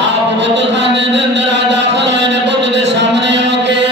آپ بت خانے دے اندر داخل ہوئے نے بت دے سامنے ہو کے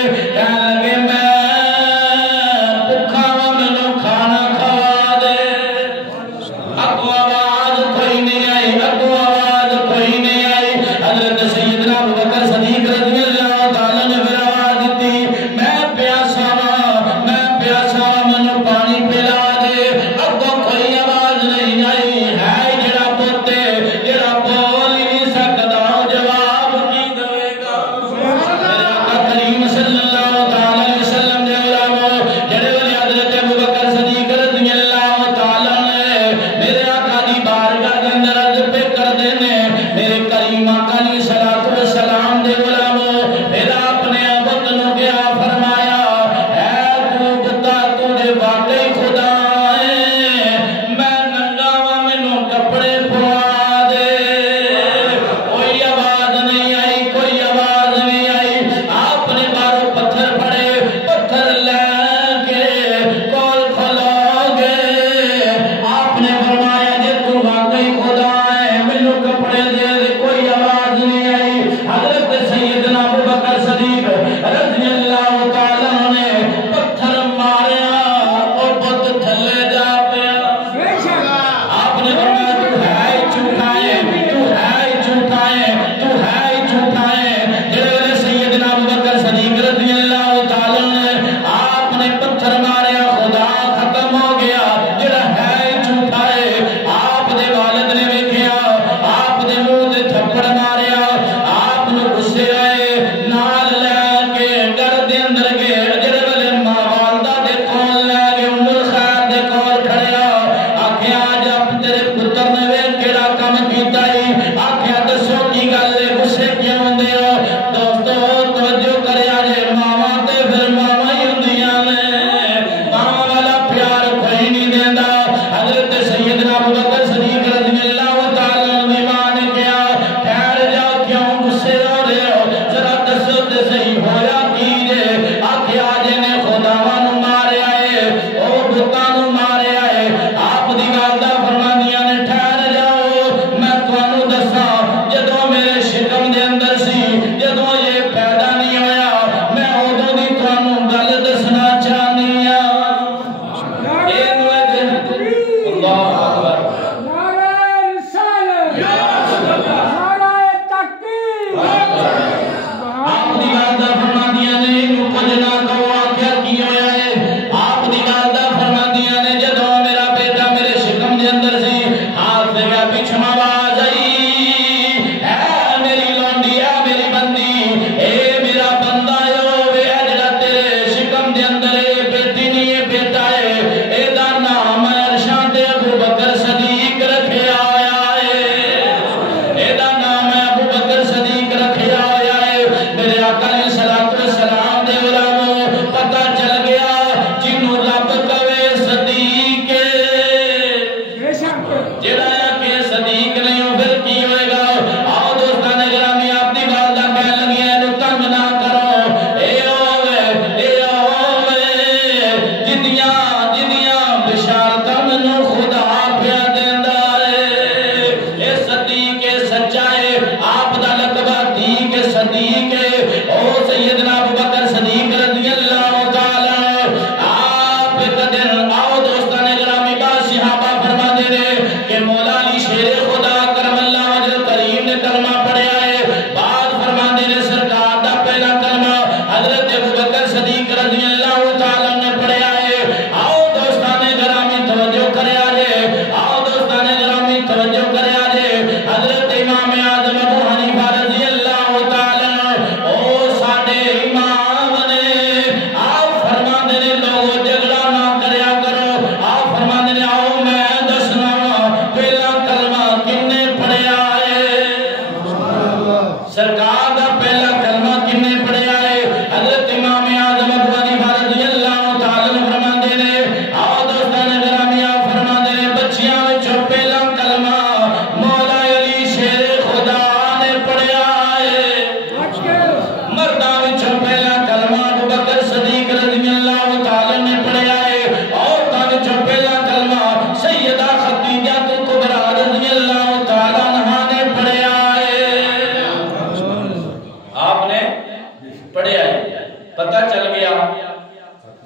پڑھیا ہے پتہ چل گیا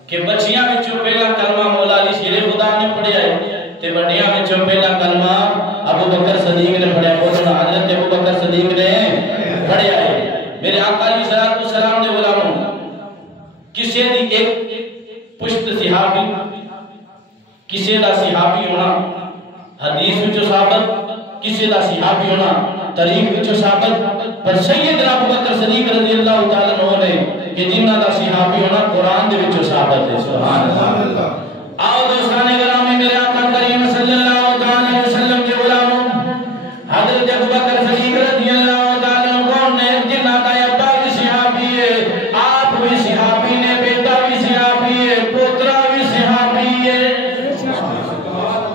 کہ بچیاں وچوں پہلا کلمہ مولا علی شیر خدا نے پڑھیا ہے تے بڑیاں وچوں پہلا کلمہ ابو بکر صدیق نے پڑھیا ہے حضرت ابو بکر صدیق نے پڑھیا ہے میرے آقا علیہ الصلوۃ والسلام دے غلاموں کسے دی ایک پشت صحابی کسے دا صحابی ہونا حدیث وچوں ثابت کسے دا صحابی ہونا تاریخ وچوں ثابت پر سیدنا ابو بکر صدیق رضی اللہ تعالی عنہ نے کہ جنہاں دا صحابی ہونا قرآن دے وچوں ثابت ہے سبحان اللہ آؤ دوستان گرامی میرے آقا کریم صلی اللہ تعالی وسلم کے غلاموں حضرت ابو بکر صدیق رضی اللہ تعالی عنہ نے جنہاں دا ابا بھی صحابی ہے آپ بھی صحابی نے بیٹا بھی صحابی ہے پوترا بھی صحابی ہے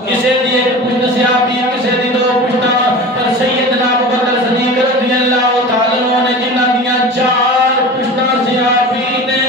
کسے دی ایک پشت صحابی کسے دی دو پشتاں پر سیدنا ابو بکر صدیق رضی اللہ تعالی عنہ نے جنہاں دیاں چار پشتاں صحابی نے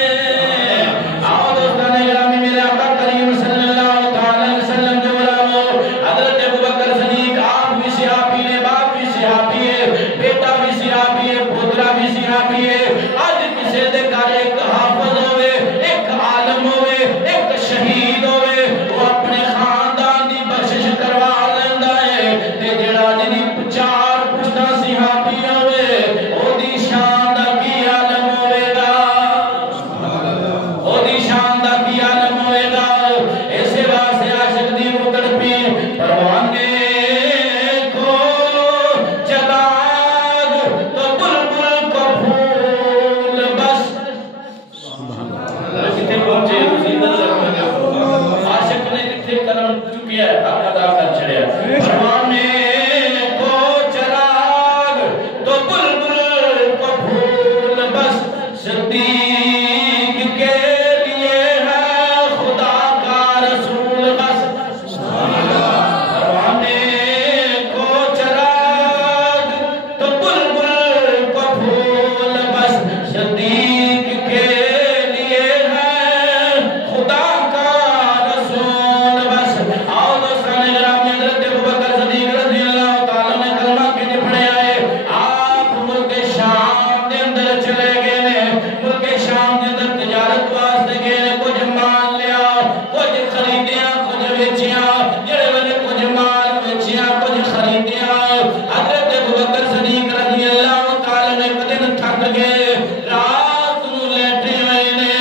آؤ دوستان گرامی میرے آقا کریم صلی اللہ تعالی وسلم کے غلاموں حضرت ابو بکر صدیق آپ بھی صحابی نے باپ بھی صحابی ہے بیٹا بھی صحابی ہے پوترا بھی صحابی ہے آج کسے دے گھر ایک حافظ ہوئے ایک عالم ہوئے ایک شہید ہوئے وہ اپنے خاندان دی بخشش کروا لیندا ہے تے جڑا جنی چار پشتاں صحابی ہوئے او دی شان دا کی عالم ہوئے گا او دی شان دا کی عالم ہوئے گا ایسے واسطے عاشق دی روح تڑپی پروانے کو جلاگ تو بلبل کو پھول بس کتے پہنچے عاشق نے کتے قدم چکیا ہے حق ادا کر چھڑیا پروانے کو چراغ تو بلبل کو پھول بس صدیق کے لیے ہے خدا کا رسول بس پروانے کو چراغ تو بلبل کو پھول بس صدیق کے لیے ہے خدا کا رسول بس آؤ دوستان گرامی حضرت ابو بکر صدیق رضی اللہ تعالیٰ نے کلمہ کے پڑھے آئے آپ ملک شام دے اندر چلے گئے نے ملک شام دے اندر تجارت واسطے گئے نے کچھ مال لیا کچھ خریدیاں کچھ بیچیاں جڑے والے کچھ مال بیچیاں کچھ خریدیاں حضرت ابو بکر صدیق رضی اللہ تعالیٰ نے بدن تھک گئے رات نو لیٹے ہوئے نے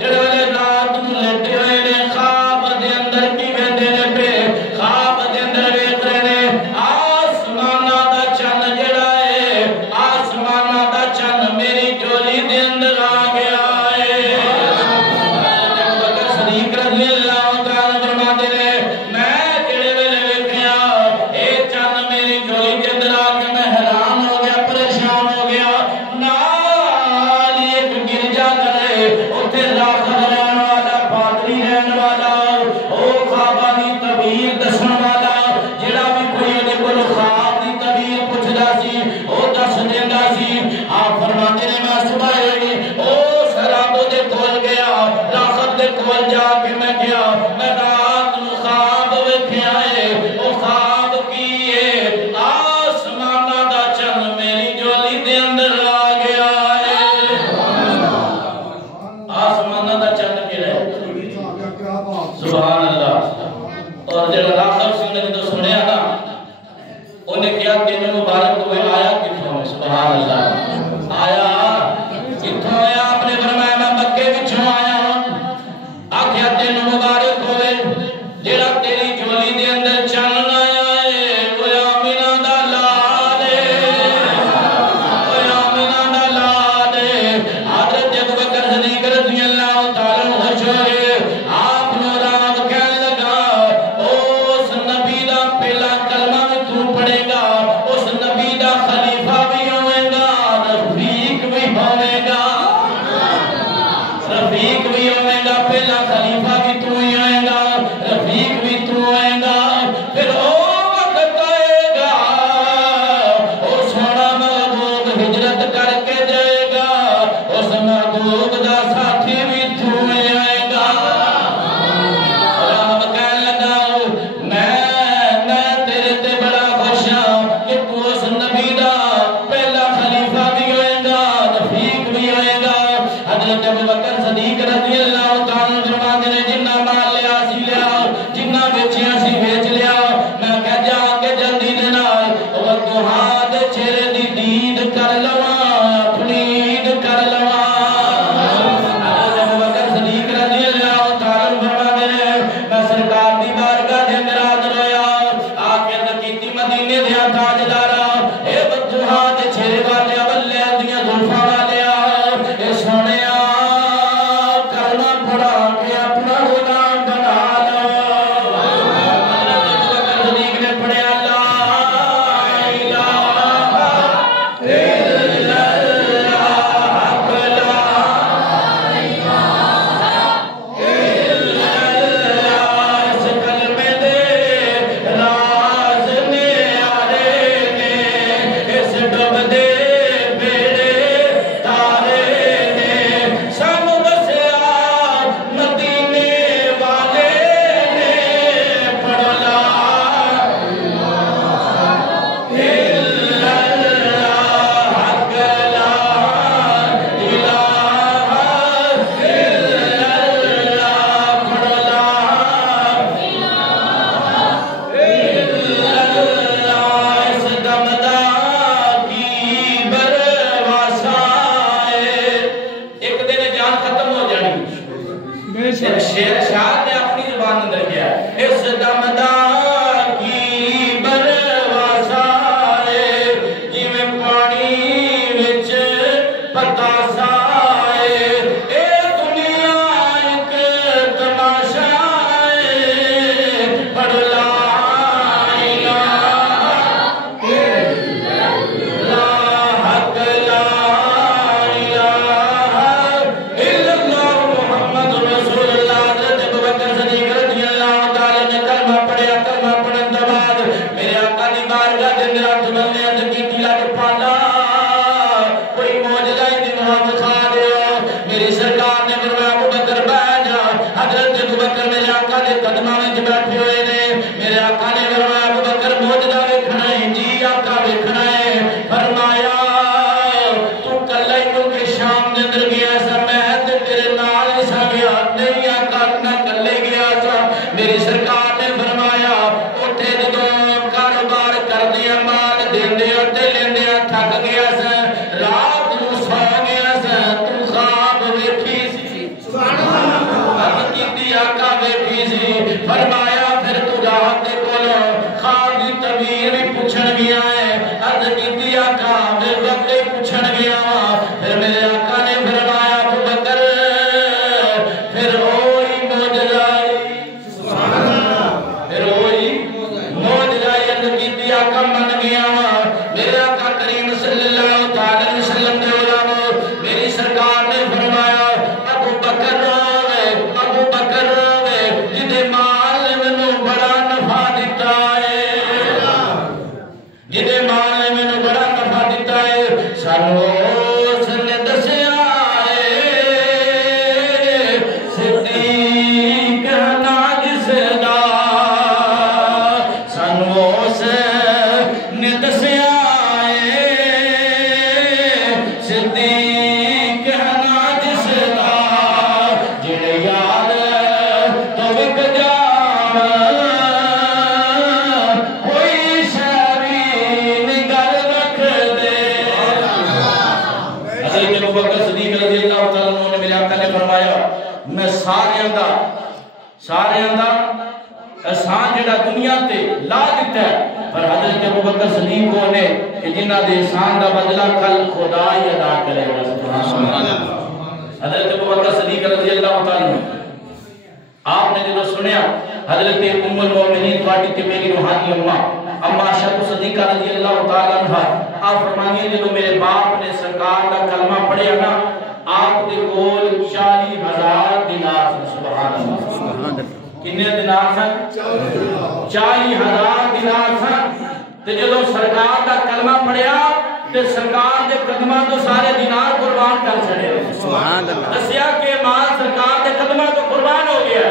جڑے والے رات نو لیٹے ہوئے نے خواب دے اندر کی ویندے نے پہ خواب دے اندر ویکھ رہے نے آسماناں دا چن جڑا ہے آسماناں دا چن میری جولی دے اندر آ گیا ہے حضرت ابو بکر صدیق رضی اللہ تعالیٰ فرماتے نے میں جڑے ویلے ویکھیا اے چن میری جولی دے اندر آ کے میں حیران ہو گیا پریشان ہو گیا نال ہی ایک گرجا گھر ہے اوتھے راکھڑ رہن والا پادری رہن والا او خواباں دی تعبیر دسن والا جڑا بھی کوئی اودے کول خواب دی تعبیر پوچھدا سی او دس دیندا سی آپ فرماتے نے میں صبح ہوئی او سرابو دے کول گیا راکھڑ دے کول جا کے میں گیا میں رات نو خواب ویکھیا ہے او خواب کی ہے آسماناں دا چن میری جولی دے اندر آ گیا ہے آسماناں دا چن کیڑا ہے سبحان اللہ اور جڑا راکھڑ سی نے جدوں سنیا نا انہیں کیا دن مبارک ہوئے آیا کتھوں ہے سبحان اللہ آیا کتھوں ہے آپ نے فرمایا میں مکے وچوں آیا ہوں آکھیا دن مبارک ہوئے جڑا تیری جولی دے اندر چن آیا ہے وہ آمینہ دا لال ہے وہ آمینہ دا لال ہے حضرت ابو بکر صدیق رضی اللہ تعالیٰ عنہ خوش ہوئے آپ نو رات کہنے لگا اس نبی دا پہلا کلمہ بھی تو پڑھے گا اس نبی دا خلیفہ بھی ہوئے گا رفیق بھی ہوئے گا رفیق بھی ہوئے گا پہلا خلیفہ بھی تو ہی ہوئے گا رفیق بھی تو ہوئے گا پھر او وقت آئے گا او سونا محبوب ہجرت کر کے جائے گا اس محبوب دا ساتھی بھی تو ہی ہوئے گا اور آپ کہنے لگا میں تیرے تے بڑا خوش ہوں کہ تو اس نبی دا پہلا خلیفہ بھی ہوئے گا رفیق بھی ہوئے گا حضرت ابوبکر صدیق رضی اللہ تعالیٰ فرماتے ہیں جنہ مال لیا سی لیا جنہ بیچیا سی بیچ لیا میں کہہ جا کے جلدی دینا وقت ہاتھ چہرے دی دید کر لوا اپنی عید کر لوا حضرت ابوبکر صدیق رضی اللہ تعالیٰ فرماتے ہیں میں سرکار دی بارگاہ دے اندر حاضر ہویا آ کے کیتی مدینے دیا تاجدارا اے وقت ہاتھ چہرے والے اولے دیاں زلفاں والے اے سونے احسان جڑا دنیا تے لا دیتا ہے پر حضرت ابوبکر صدیق کو نے کہ جنہ دے احسان دا بدلہ کل خدا ہی ادا کرے گا. حضرت ابوبکر صدیق رضی اللہ تعالیٰ آپ نے جو سنیا حضرت ام المومنین تھوڑی تے میری روحانی اما عائشہ صدیقہ رضی اللہ تعالیٰ عنہ آپ فرمانی ہے جو میرے باپ نے سرکار کا کلمہ پڑھیا نا آپ دے کول 40,000 دینار. سبحان اللہ. کتنے دینار سن؟ 40,000 دینار سن. تے جدو سرکار کا کلمہ پڑھیا تے سرکار دے قدمہ تو سارے دینار قربان کر چھڑے. سبحان اللہ. دسیا کہ مال سرکار دے قدمہ تو قربان ہو گیا.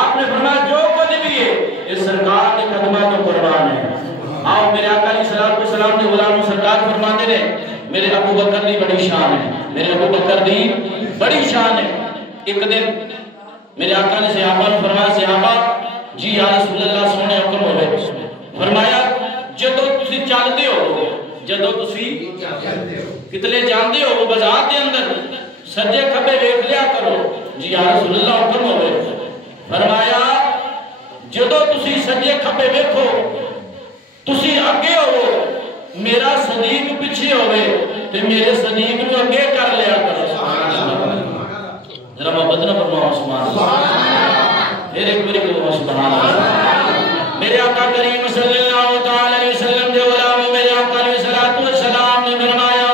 آپ نے فرمایا جو کچھ بھی ہے اس سرکار دے قدمہ تو قربان ہے. آپ میرے آقا علیہ السلام کے غلام سرکار فرماتے ہیں میرے ابو بکر دی بڑی شان ہے، میرے ابو بکر دی بڑی شان ہے۔ ایک دن میرے آقا نے صحابہ نے فرمایا صحابہ جی یا رسول اللہ سونے حکم ہوئے، فرمایا جدو تسی چلدے ہو، جدو تسی کتنے جاندے ہو بازار دے اندر سجے کھبے ویکھ لیا کرو، جی یا رسول اللہ حکم ہوئے، فرمایا جدو تسی سجے کھبے ویکھو تسی اگے ہو میرا صدیق پیچھے ہوئے تو میرے صدیق کو اگے کر لیا کرو۔ ذرا محبت نہ فرماؤ سبحان اللہ، پھر ایک باری کہو سبحان اللہ۔ میرے آقا کریم صلی اللہ تعالی علیہ وسلم دے غلام میرے آقا علیہ السلام نے فرمایا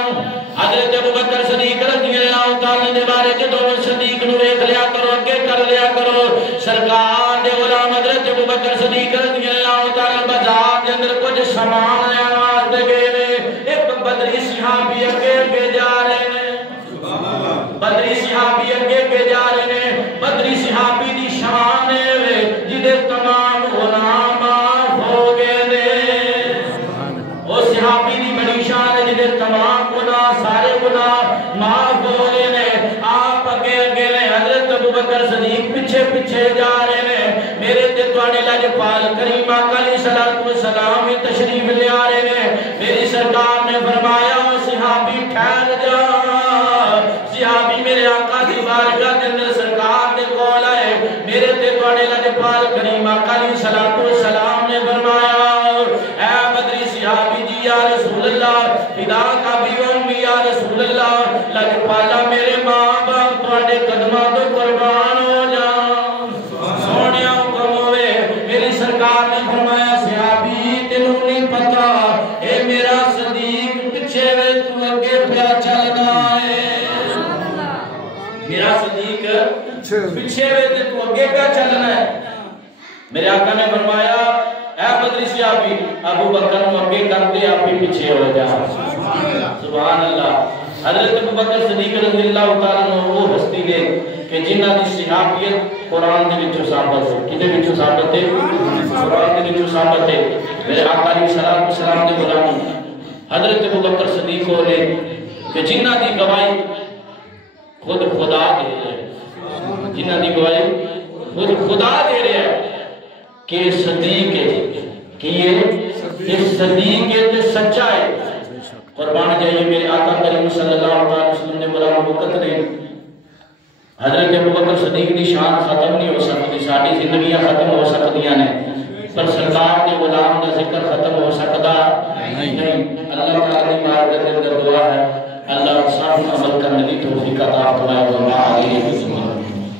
حضرت ابو بکر صدیق رضی اللہ تعالی دے بارے جدو صدیق نو ویکھ لیا کرو اگے کر لیا کرو، سرکار دے غلام حضرت ابو بکر صدیق رضی اللہ تعالی بازار دے اندر کچھ سامان لین واسطے گئے نے، ایک بدری صحابی اگے جا رہے نے، بدری صحابی اگے جا رہے نے، بدری صحابی دی شان ہے جدے تمام غلام معاف ہو گئے نے، وہ صحابی دی بڑی شان ہے جدے تمام گناہ سارے گناہ معاف ہو گئے نے، آپ اگے نے، حضرت ابو بکر صدیق پیچھے جا رہے نے، میرے تے تواڈے لاجپال کریم آقا علیہ السلام تشریف لے آ رہے نے، میری سرکار نے فرمایا صحابی ٹھہر جا، صحابی میرے آقا دی بارگاہ کے اندر سرکار دے کول آئے، میرے تے تواڈے لاجپال کریم آقا علیہ السلام نے فرمایا اے بدری صحابی جی یا رسول اللہ فدا کا بھی امی یا رسول اللہ لاجپالا میرے ماں باپ تواڈے قدماں تو قربان ہو جاؤ، سونیا حکم ہوئے، میری سرکار نے فرمایا صحابی تینوں نہیں پتا اے میرا صدیق پیچھے وے تو اگے پیا چلنا ہے، میرا صدیق پیچھے وے تو اگے پیا چلنا ہے۔ میرے آقا نے فرمایا اے بدری صحابی ابو بکر کو اگے کرتے آپ بھی پیچھے ہو جا، سبحان اللہ۔ حضرت ابو بکر صدیق رضی اللہ تعالیٰ عنہ وہ ہستی نے کہ جنہ دی صحابیت قرآن دے وچوں ثابت ہے، کدے وچوں ثابت ہے؟ قرآن دے وچوں ثابت ہے۔ میرے آقا علیہ السلام دے غلام حضرت ابو بکر صدیق نے کہ جنہ دی گواہی خود خدا دے رہے ہیں، جنہ دی گواہی خود خدا دے رہے ہیں کہ صدیق ہے، کہ یہ صدیق ہے سچا ہے۔ قربان جائیے میرے آقا کریم صلی اللہ علیہ وسلم نے بلا وقت نے حضرت ابو بکر صدیق دی شان ختم نہیں ہو سکتی، ساری زندگیاں ختم ہو سکتیاں نے، پر سرکار کے غلام کا ذکر ختم ہو سکتا نہیں۔ اللہ تعالی کی بارگاہ میں دعا ہے اللہ سب عمل کرنے کی توفیق عطا فرمائے۔